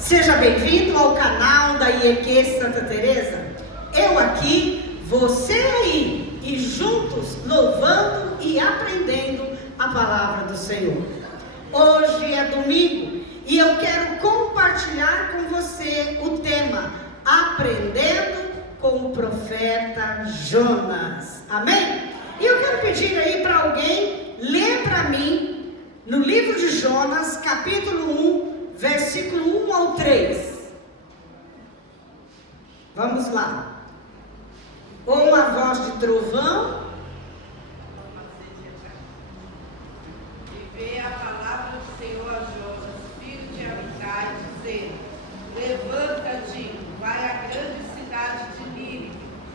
Seja bem-vindo ao canal da IEQ Santa Teresa. Eu aqui, você aí, e juntos louvando e aprendendo a palavra do Senhor. Hoje é domingo e eu quero compartilhar com você o tema Aprendendo com o profeta Jonas. Amém? E eu quero pedir aí para alguém ler para mim no livro de Jonas, capítulo 1, versículo 1 ao 3. Vamos lá. Ou uma voz de trovão. E veio a palavra do Senhor a Jonas, filho de Amitai, dizendo: Levanta-te, vai à grande cidade de Nínive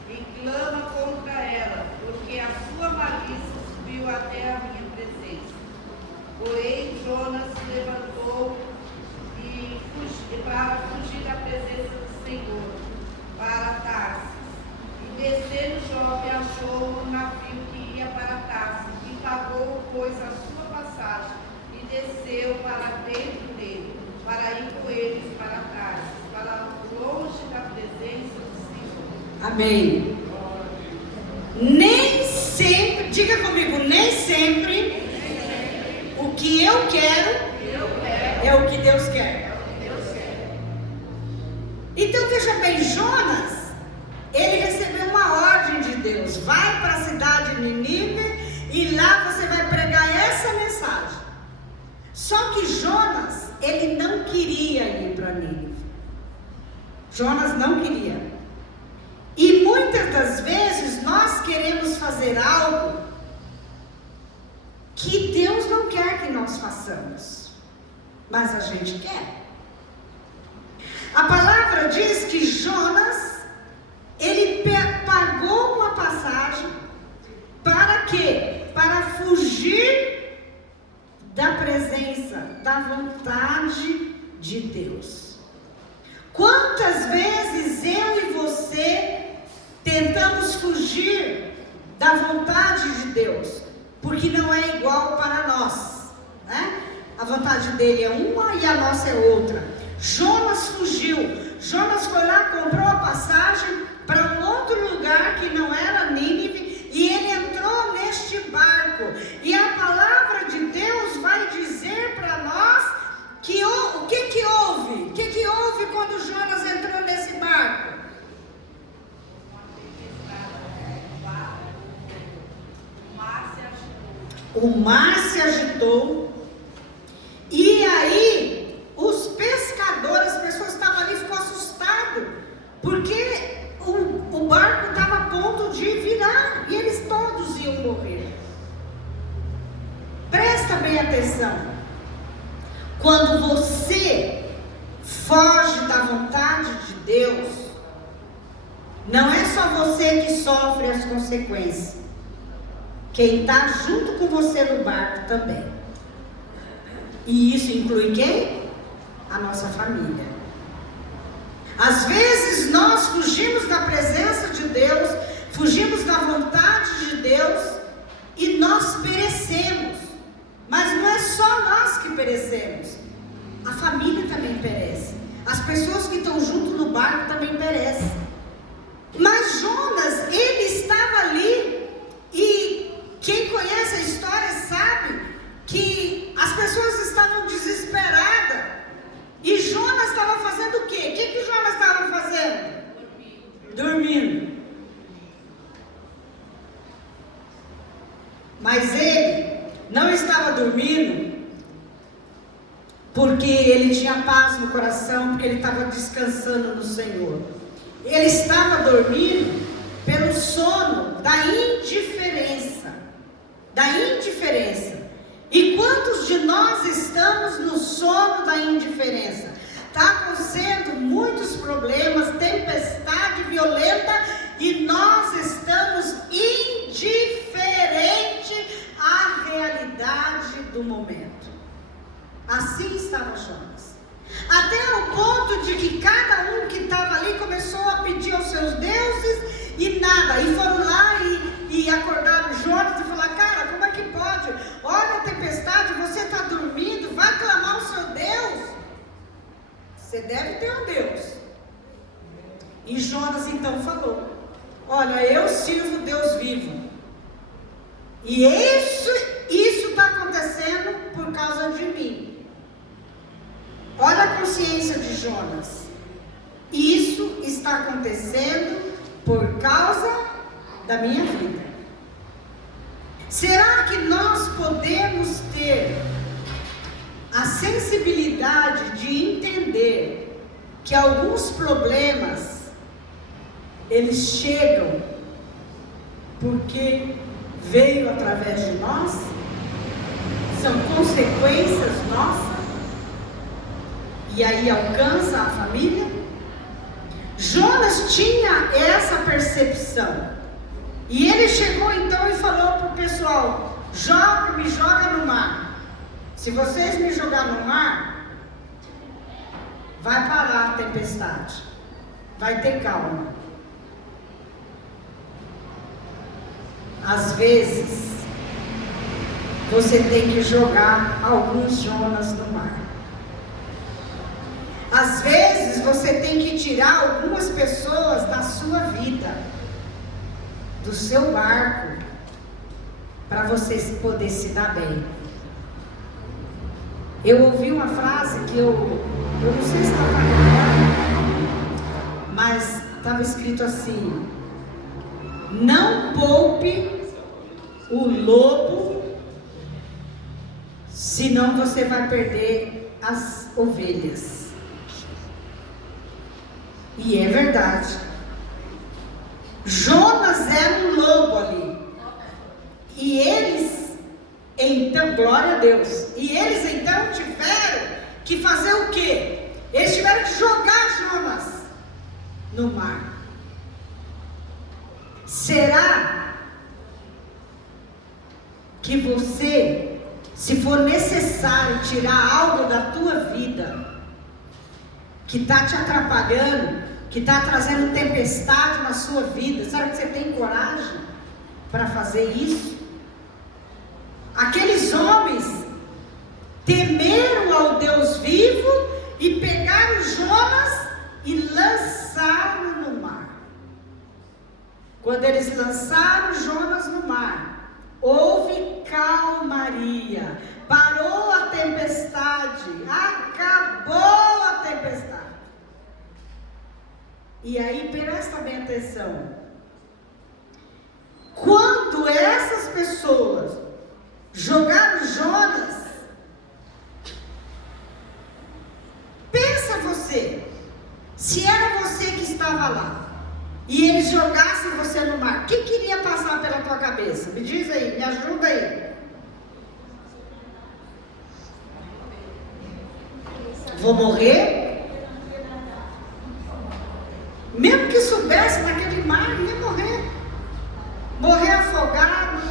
e clama contra ela, porque a sua malícia subiu até a minha presença. Porém, Jonas se levantou para fugir da presença do Senhor, para Tarsis. E descendo Jope, achou um navio que ia para Tarsis, e pagou, pois, a sua passagem, e desceu para dentro dele, para ir com eles para Tarsis, para longe da presença do Senhor. Amém. Nem sempre, diga comigo, nem sempre o que eu quero é o que Deus quer. Então veja bem, Jonas, ele recebeu uma ordem de Deus: vai para a cidade de Nínive e lá você vai pregar essa mensagem. Só que Jonas, ele não queria ir para Nínive. Jonas não queria. E muitas das vezes nós queremos fazer algo que Deus não quer que nós façamos, mas a gente quer. A palavra diz que Jonas, ele pagou uma passagem para quê? Para fugir da presença, da vontade de Deus. Quantas vezes eu e você tentamos fugir da vontade de Deus, porque não é igual para nós, né? A vontade dele é uma e a nossa é outra. Jonas fugiu. Jonas foi lá, comprou a passagem para um outro lugar que não era Nínive, e ele entrou neste barco. E a palavra de Deus vai dizer para nós que o que houve? O que houve quando Jonas entrou nesse barco? O mar se agitou. E aí, os pescadores, as pessoas que estavam ali, ficou assustado, porque o barco estava a ponto de virar e eles todos iam morrer. Presta bem atenção. Quando você foge da vontade de Deus, não é só você que sofre as consequências. Quem está junto com você no barco também. E isso inclui quem? A nossa família. Às vezes nós fugimos da presença de Deus, fugimos da vontade de Deus e nós perecemos. Mas não é só nós que perecemos. A família também perece. As pessoas que estão junto no barco também perecem. Mas Jonas, ele estava ali, e quem conhece a história sabe que as pessoas estavam desesperadas. E Jonas estava fazendo o quê? O que Jonas estava fazendo? Dormindo. Mas ele não estava dormindo porque ele tinha paz no coração, porque ele estava descansando no Senhor. Ele estava dormindo pelo sono da indiferença. Da indiferença. E quantos de nós estamos no sono da indiferença? Está acontecendo muitos problemas, tempestade violenta, e nós estamos indiferentes à realidade do momento. Assim estava Jonas. Até o ponto de que cada um que estava ali começou a pedir aos seus deuses e nada. E foram lá e acordaram Jonas e falaram: cara, como é que pode? Olha a tempestade, você está dormindo, vai clamar ao seu Deus. Você deve ter um Deus. E Jonas então falou: olha, eu sirvo Deus vivo. E isso está acontecendo por causa de mim. Olha a consciência de Jonas. Isso está acontecendo por causa da minha vida. Será que nós podemos ter a sensibilidade de entender que alguns problemas eles chegam porque veio através de nós? São consequências nossas? E aí alcança a família? Jonas tinha essa percepção. E ele chegou então e falou para o pessoal: me joga no mar. Se vocês me jogar no mar, vai parar a tempestade. Vai ter calma. Às vezes, você tem que jogar alguns Jonas no mar. Às vezes, você tem que tirar algumas pessoas da sua vida, do seu barco, para você poder se dar bem. Eu ouvi uma frase que eu não sei se estava lembrando, mas estava escrito assim: não poupe o lobo, senão você vai perder as ovelhas. E é verdade. Jonas era um lobo ali. E eles, então, glória a Deus. E eles então tiveram que fazer o quê? Eles tiveram que jogar Jonas no mar. Será que você, se for necessário tirar algo da tua vida que está te atrapalhando, que está trazendo tempestade na sua vida, será que você tem coragem para fazer isso? Aqueles homens temeram ao Deus vivo e pegaram Jonas e lançaram no mar. Quando eles lançaram Jonas no mar, houve calmaria, parou a tempestade, acabou a tempestade. E aí, presta bem atenção. Quando essas pessoas jogaram Jonas, pensa você, se era você que estava lá, e eles jogassem você no mar, o que queria passar pela tua cabeça? Me diz aí, me ajuda aí. Vou morrer? Mesmo que soubesse naquele mar, ia morrer. Morrer afogado,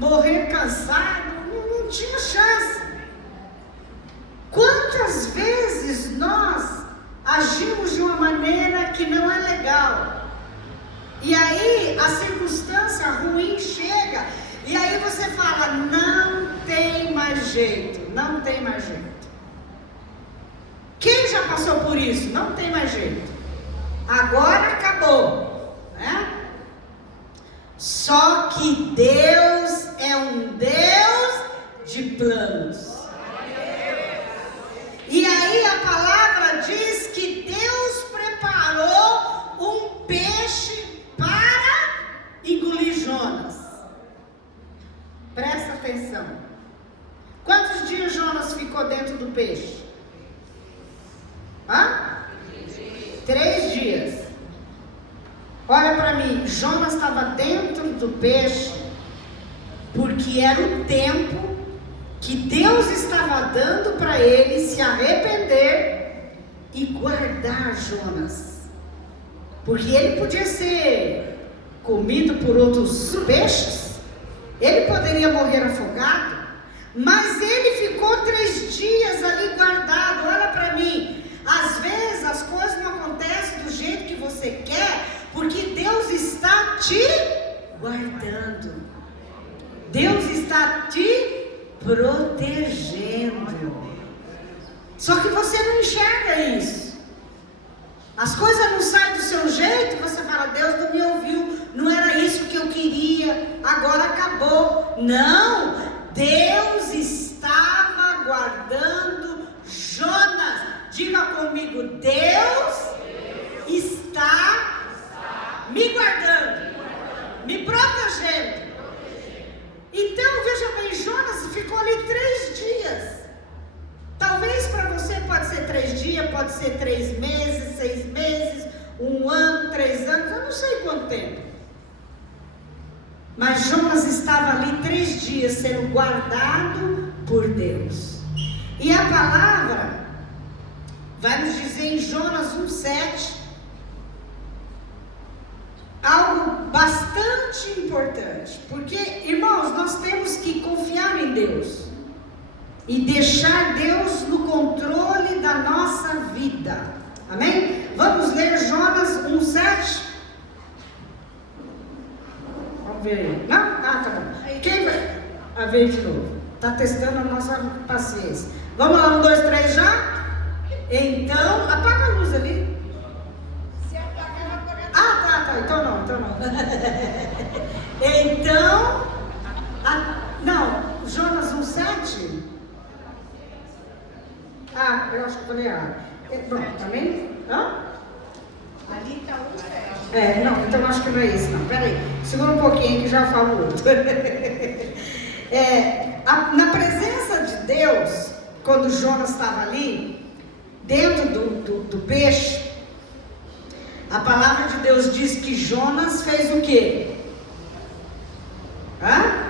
morrer cansado, não tinha chance. Quantas vezes nós agimos de uma maneira que não é legal? E aí a circunstância ruim chega, e aí você fala: não tem mais jeito, não tem mais jeito. Quem já passou por isso? Não tem mais jeito. Agora acabou, né? Só que Deus é um Deus de planos. E aí a palavra diz que Deus preparou um peixe para engolir Jonas. Presta atenção. Quantos dias Jonas ficou dentro do peixe? 3 dias. Olha para mim, Jonas estava dentro do peixe porque era o tempo que Deus estava dando para ele se arrepender e guardar Jonas. Porque ele podia ser comido por outros peixes, ele poderia morrer afogado, mas ele ficou 3 dias ali guardado. Olha para mim, às vezes as coisas não acontecem do jeito que você quer, porque Deus está te guardando. Deus está te protegendo. Só que você não enxerga isso. agora acabou. Não, Deus estava guardando Jonas. Diga comigo, Deus está me guardando, me protegendo. Então, veja bem, Jonas ficou ali 3 dias. Talvez para você pode ser 3 dias, pode ser 3 meses, 6 meses, 1 ano, 3 anos, eu não sei quanto tempo. Mas Jonas estava ali 3 dias sendo guardado por Deus. E a palavra vai nos dizer em Jonas 1,7 algo bastante importante. Porque, irmãos, nós temos que confiar em Deus e deixar Deus no controle da nossa vida. Amém? Vamos ler Jonas 1,7. Vamos ver aí. Não? Ah, tá bom. Quem vai? A ver de novo. Está testando a nossa paciência. Vamos lá, 1, 2, 3 já? Então, apaga a luz ali. Se apagar, não apagar. Ah, tá. Então não. Então, não, Jonas 1,7. Ah, eu acho que eu falei errado. Pronto, também? Hã? Ali está o 7. Não, então eu acho que não é isso, não. Peraí, segura um pouquinho que já falo outro. Na presença de Deus, quando Jonas estava ali, dentro do peixe, a palavra de Deus diz que Jonas fez o quê? É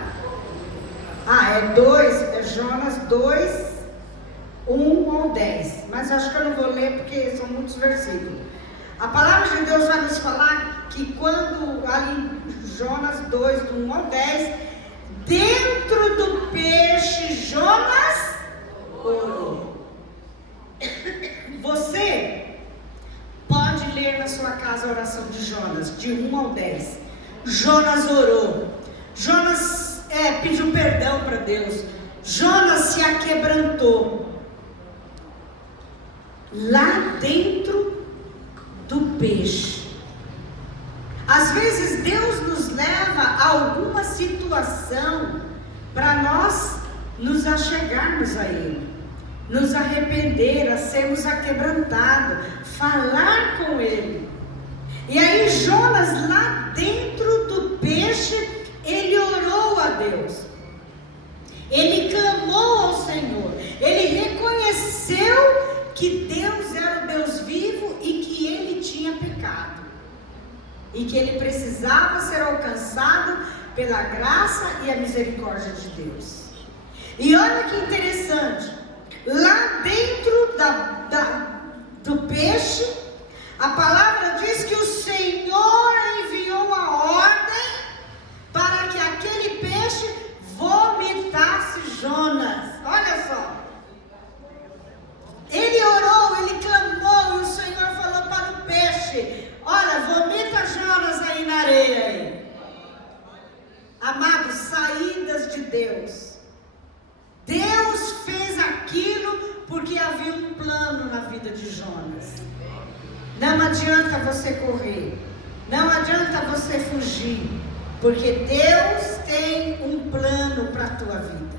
Jonas 2, 1 ao 10. Mas acho que eu não vou ler porque são muitos versículos. A palavra de Deus vai nos falar que quando ali Jonas 2, do 1 ao 10, dentro do peixe Jonas orou. Você pode ler na sua casa a oração de Jonas, de 1 ao 10. Jonas orou. Jonas pediu perdão para Deus. Jonas se aquebrantou. Lá dentro do peixe. Às vezes Deus nos leva a alguma situação para nós nos achegarmos a Ele, nos arrepender, a sermos aquebrantados, falar com Ele. E aí Jonas, lá dentro do peixe, ele orou a Deus, ele clamou ao Senhor, ele reconheceu que Deus era o Deus vivo e que ele tinha pecado, e que ele precisava ser alcançado pela graça e a misericórdia de Deus. E olha que interessante, lá dentro do peixe, a palavra diz que o Senhor enviou a ordem para que aquele peixe vomitasse Jonas. Olha só, ele orou, ele clamou, e o Senhor falou para o peixe: olha, vomita Jonas aí na areia aí. Amados, saídas de Deus. Deus fez aquilo porque havia um plano na vida de Jonas. Não adianta você correr, não adianta você fugir, porque Deus tem um plano para a tua vida.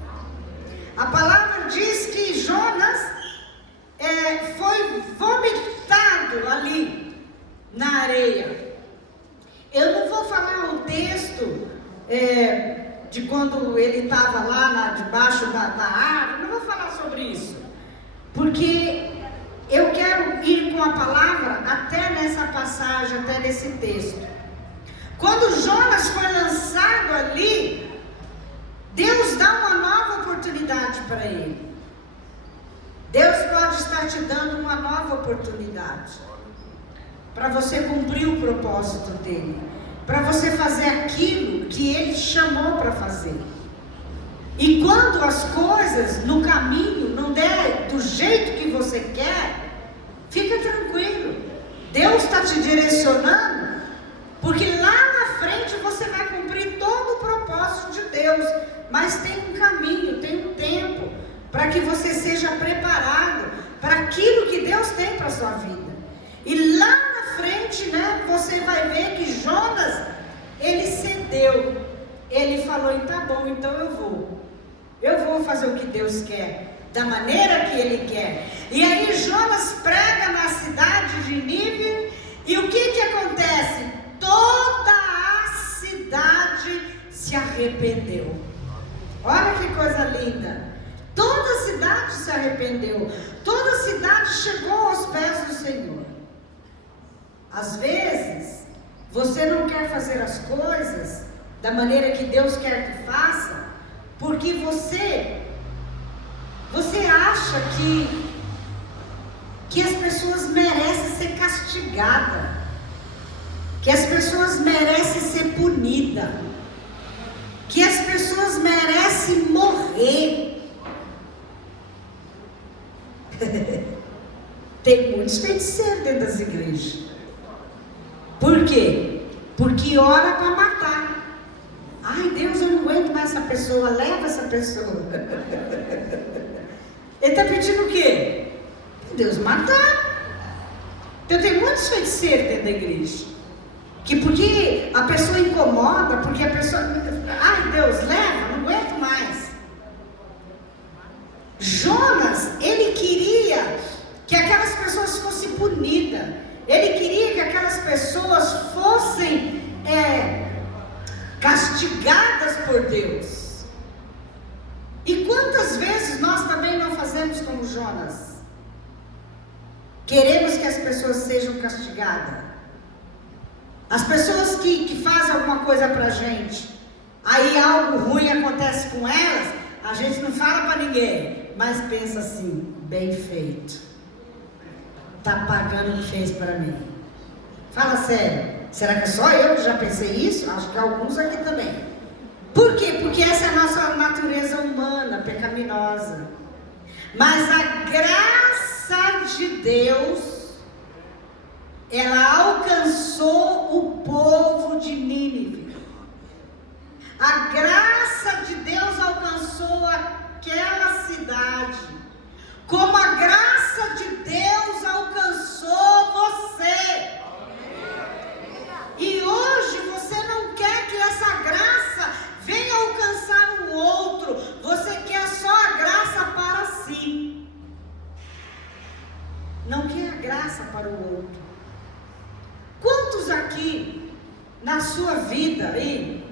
A palavra diz que Jonas foi vomitado ali na areia. Eu não vou falar o texto de quando ele estava lá debaixo da árvore, não vou falar sobre isso, porque eu quero ir com a palavra até nessa passagem, até nesse texto. Quando Jonas foi lançado ali, Deus dá uma nova oportunidade para ele. Deus pode estar te dando uma nova oportunidade para você cumprir o propósito dele, para você fazer aquilo que ele te chamou para fazer. E quando as coisas no caminho não der do jeito que você quer, fica tranquilo. Deus está te direcionando, porque lá na frente você vai cumprir todo o propósito de Deus. Mas tem um caminho, tem um tempo, para que você seja preparado para aquilo que Deus tem para a sua vida. E lá na frente, você vai ver que Jonas, ele cedeu. ele falou, tá bom, então eu vou fazer o que Deus quer, da maneira que Ele quer. E aí Jonas prega na cidade de Nínive, e o que acontece? Toda a cidade se arrependeu. Olha que coisa linda. Toda a cidade se arrependeu, toda a cidade chegou aos pés do Senhor. Às vezes, você não quer fazer as coisas da maneira que Deus quer que faça, porque você acha que as pessoas merecem ser castigadas, que as pessoas merecem ser punidas, que as pessoas merecem morrer. Tem muitos feiticeiros dentro das igrejas. Por quê? Porque ora para matar. Ai, Deus, eu não aguento mais essa pessoa, leva essa pessoa. Ele está pedindo o quê? Deus matar. Então tem muitos feiticeiros dentro da igreja, que porque a pessoa incomoda, porque a pessoa, ai Deus, leva, não aguento mais. Jonas, ele queria que aquelas pessoas fossem punidas, ele queria que aquelas pessoas fossem castigadas por Deus. E quantas vezes nós também não fazemos como Jonas? Queremos que as pessoas sejam castigadas. As pessoas que fazem alguma coisa pra gente, aí algo ruim acontece com elas, a gente não fala para ninguém, mas pensa assim, bem feito, tá pagando o que fez para mim. Fala sério, será que é só eu que já pensei isso? Acho que alguns aqui também. Por quê? Porque essa é a nossa natureza humana, pecaminosa. Mas a graça de Deus, ela alcançou o povo de Nínive. A graça de Deus alcançou aquela cidade, como a graça de Deus alcançou você. E hoje você não quer que essa graça venha alcançar o outro, você quer só a graça para si, não quer a graça para o outro. Quantos aqui na sua vida aí,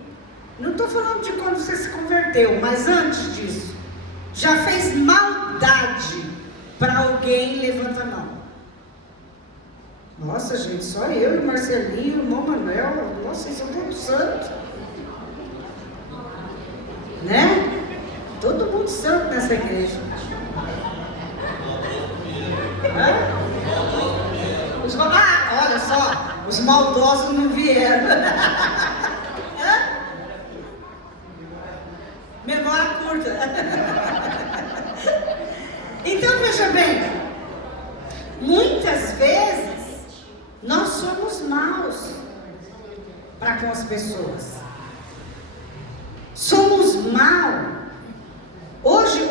não estou falando de quando você se converteu, mas antes disso, já fez maldade para alguém? Levanta a mão. Nossa gente, só eu e Marcelinho, o irmão Manuel, nossa, vocês são todos santos, né? Todo mundo santo nessa igreja. Olha só, os maldosos não vieram. Memória curta. Então veja bem, muitas vezes nós somos maus para com as pessoas. Somos maus. Hoje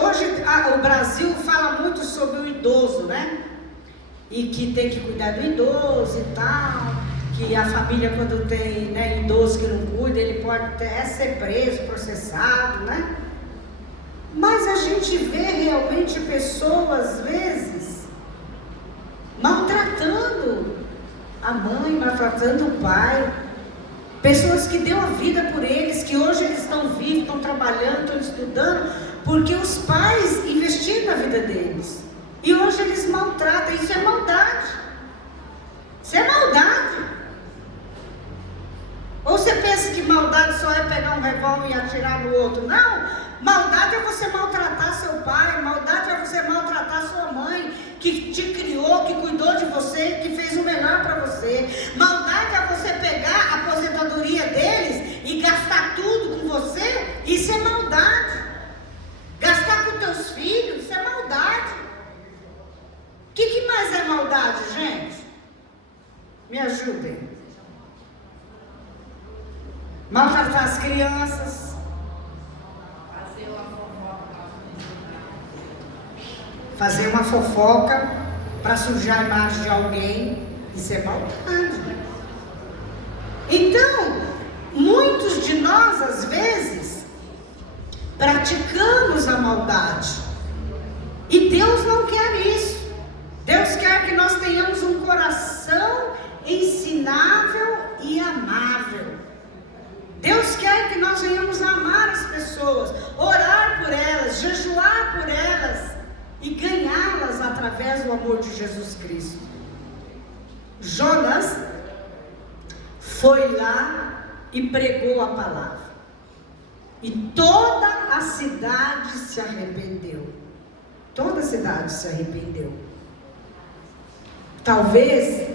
o Brasil fala muito sobre o idoso, né? E que tem que cuidar do idoso e tal. Que a família, quando tem, né, idoso que não cuida, ele pode até ser preso, processado, né? Mas a gente vê realmente pessoas, às vezes, maltratando a mãe, maltratando o pai. Pessoas que deu a vida por eles, que hoje eles estão vivos, estão trabalhando, estão estudando, porque os pais investiram na vida deles. E hoje eles maltratam. Isso é maldade. Isso é maldade. Ou você pensa que maldade só é pegar um revólver e atirar no outro? Não. Maldade é você maltratar seu pai. Maldade é você maltratar sua mãe, que te criou, que cuidou de você, que fez o melhor para você. Maldade é você pegar a aposentadoria deles e gastar tudo com você. Isso é maldade. Gastar com teus filhos, isso é maldade. O que mais é maldade, gente? Me ajudem. Maltratar as crianças. Fazer uma fofoca para sujar a imagem de alguém. Isso é maldade. Então, muitos de nós nós, às vezes, praticamos a maldade. E Deus não quer isso. Deus quer que nós tenhamos um coração ensinável e amável. Deus quer que nós venhamos amar as pessoas, orar por elas, jejuar por elas e ganhá-las através do amor de Jesus Cristo. Jonas foi lá e pregou a palavra. E toda a cidade se arrependeu. Toda a cidade se arrependeu. Talvez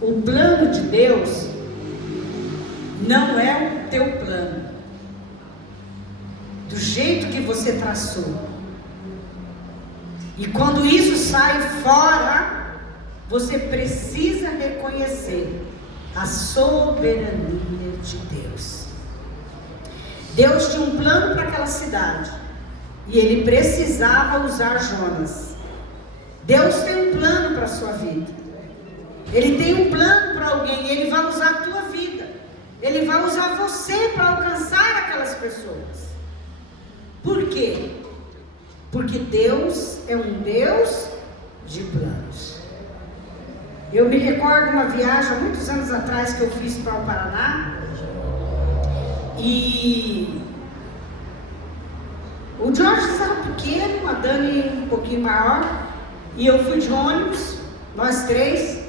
o plano de Deus não é o teu plano, do jeito que você traçou. E quando isso sai fora, você precisa reconhecer a soberania de Deus. Deus tinha um plano para aquela cidade e Ele precisava usar Jonas. Deus tem um plano para a sua vida. Ele tem um plano para alguém. Ele vai usar a tua vida. Ele vai usar você para alcançar aquelas pessoas. Por quê? Porque Deus é um Deus de planos. Eu me recordo uma viagem há muitos anos atrás que eu fiz para o Paraná. E o Jorge estava pequeno, a Dani um pouquinho maior. E eu fui de ônibus, nós três.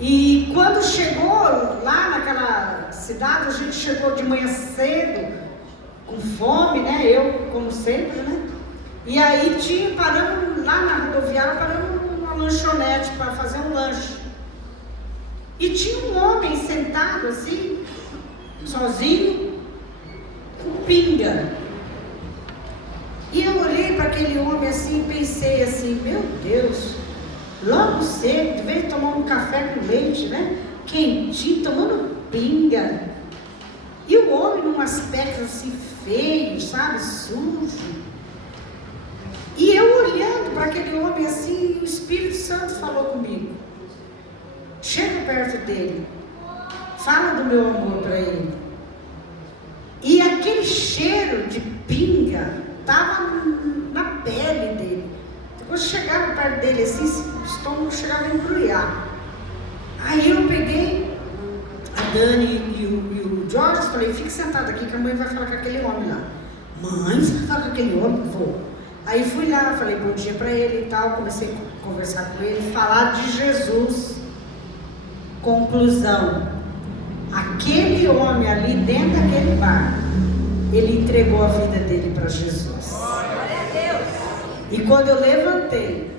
E quando chegou lá naquela cidade, a gente chegou de manhã cedo, com fome, né? Eu, como sempre, né? E aí paramos lá na rodoviária, paramos numa lanchonete para fazer um lanche. E tinha um homem sentado assim, sozinho, com pinga. E eu olhei para aquele homem assim e pensei assim, meu Deus, logo cedo, de vez de tomar um café com leite, né? Quentinho, tomando pinga. E o homem num aspecto assim feio, sabe, sujo. E eu olhando para aquele homem assim, o Espírito Santo falou comigo. Chega perto dele, fala do meu amor para ele. E aquele cheiro de pinga estava na pele dele. Quando chegava perto dele assim, o estômago chegava a embrulhar. Aí eu peguei a Dani e o Jorge, falei, fique sentado aqui que a mãe vai falar com aquele homem lá. Mãe, você vai falar com aquele homem? Vou. Aí fui lá, falei bom dia para ele e tal, comecei a conversar com ele, falar de Jesus. Conclusão, aquele homem ali dentro daquele bar, ele entregou a vida dele para Jesus. E quando eu levantei,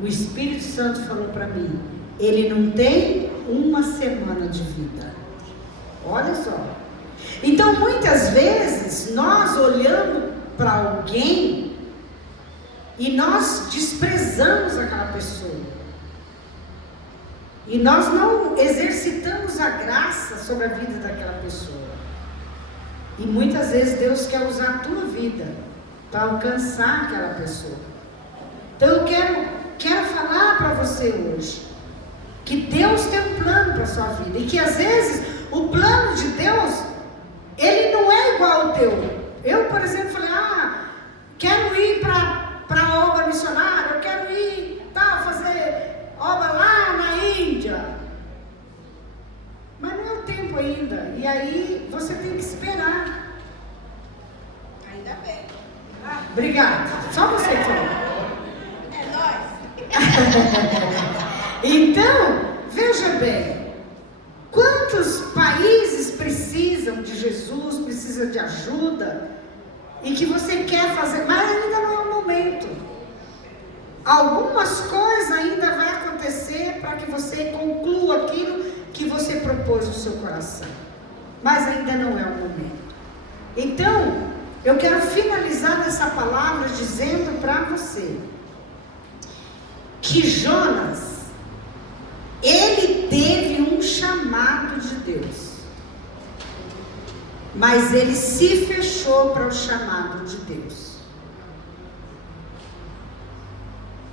o Espírito Santo falou para mim, ele não tem uma semana de vida. Olha só. Então muitas vezes nós olhamos para alguém e nós desprezamos aquela pessoa. E nós não exercitamos a graça sobre a vida daquela pessoa. E muitas vezes Deus quer usar a tua vida para alcançar aquela pessoa. Então eu quero falar para você hoje que Deus tem um plano para a sua vida. E que às vezes o plano de Deus, ele não é igual ao teu. Eu, por exemplo, falei, quero ir para a obra missionária, eu quero ir fazer obra lá na Índia. Mas não é o tempo ainda. E aí você tem que esperar. Ainda bem. Obrigada. Só você que falou. É nóis. Então, veja bem. Quantos países precisam de Jesus, precisam de ajuda, e que você quer fazer, mas ainda não é o momento. Algumas coisas ainda vai acontecer para que você conclua aquilo que você propôs no seu coração. Mas ainda não é o momento. Então, eu quero finalizar nessa palavra dizendo para você que Jonas, ele teve um chamado de Deus, mas ele se fechou para o chamado de Deus.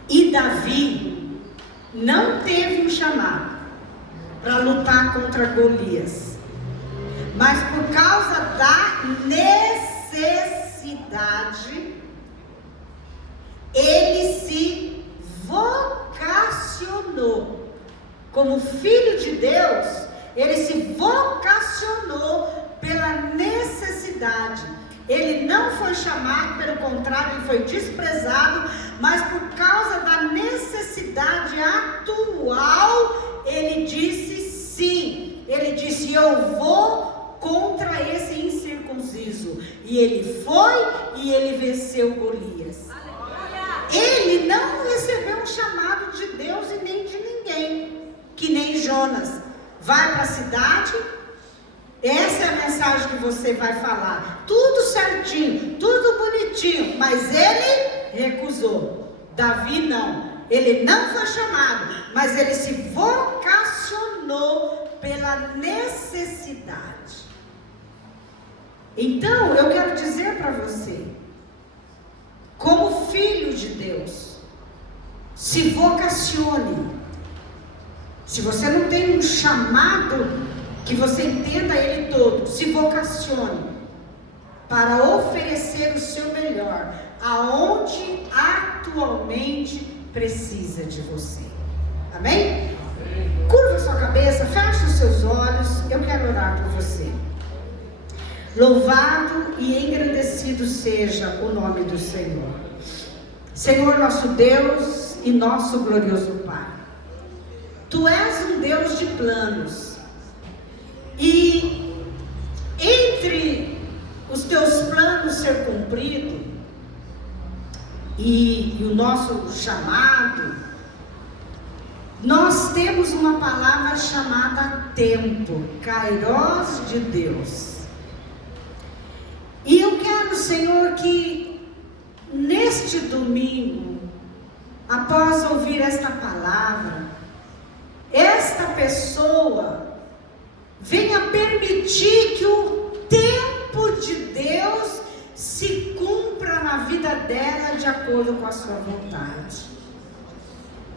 E Davi não teve um chamado para lutar contra Golias, mas por causa da necessidade, ele se vocacionou. Como filho de Deus, ele se vocacionou pela necessidade. Ele não foi chamado, pelo contrário, ele foi desprezado, mas por causa da necessidade atual, ele disse sim. Ele disse: eu vou contra esse incircunciso. E ele foi e ele venceu Golias. Ele não recebeu um chamado de Deus e nem de ninguém, que nem Jonas. Vai para a cidade, essa é a mensagem que você vai falar, tudo certinho, tudo bonitinho, mas ele recusou. Davi não, ele não foi chamado, mas ele se vocacionou pela necessidade. Então eu quero dizer para você, como filho de Deus, se vocacione. Se você não tem um chamado que você entenda ele todo, se vocacione para oferecer o seu melhor aonde atualmente precisa de você. Amém? Curva sua cabeça, feche os seus olhos, eu quero orar por você. Louvado e engrandecido seja o nome do Senhor. Senhor, nosso Deus e nosso glorioso Pai. Tu és um Deus de planos. E entre os teus planos ser cumprido e o nosso chamado, nós temos uma palavra chamada tempo, Kairos de Deus. E eu quero, Senhor, que neste domingo, após ouvir esta palavra, esta pessoa venha permitir que o tempo de Deus se cumpra na vida dela de acordo com a sua vontade.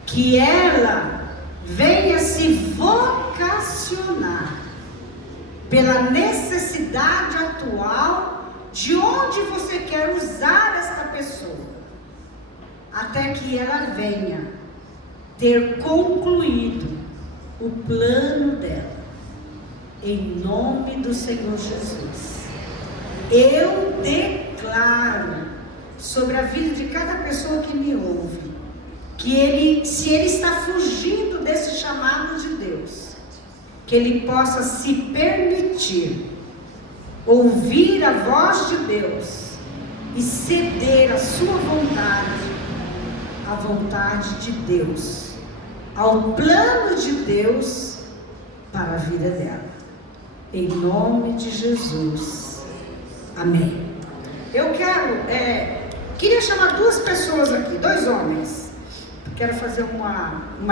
Que ela venha se vocacionar pela necessidade atual de onde você quer usar esta pessoa, até que ela venha ter concluído o plano dela, em nome do Senhor Jesus. Eu declaro sobre a vida de cada pessoa que me ouve, que se ele está fugindo desse chamado de Deus, que ele possa se permitir ouvir a voz de Deus e ceder a sua vontade, à vontade de Deus, ao plano de Deus para a vida dela, em nome de Jesus, amém. Eu queria chamar duas pessoas aqui, dois homens, quero fazer uma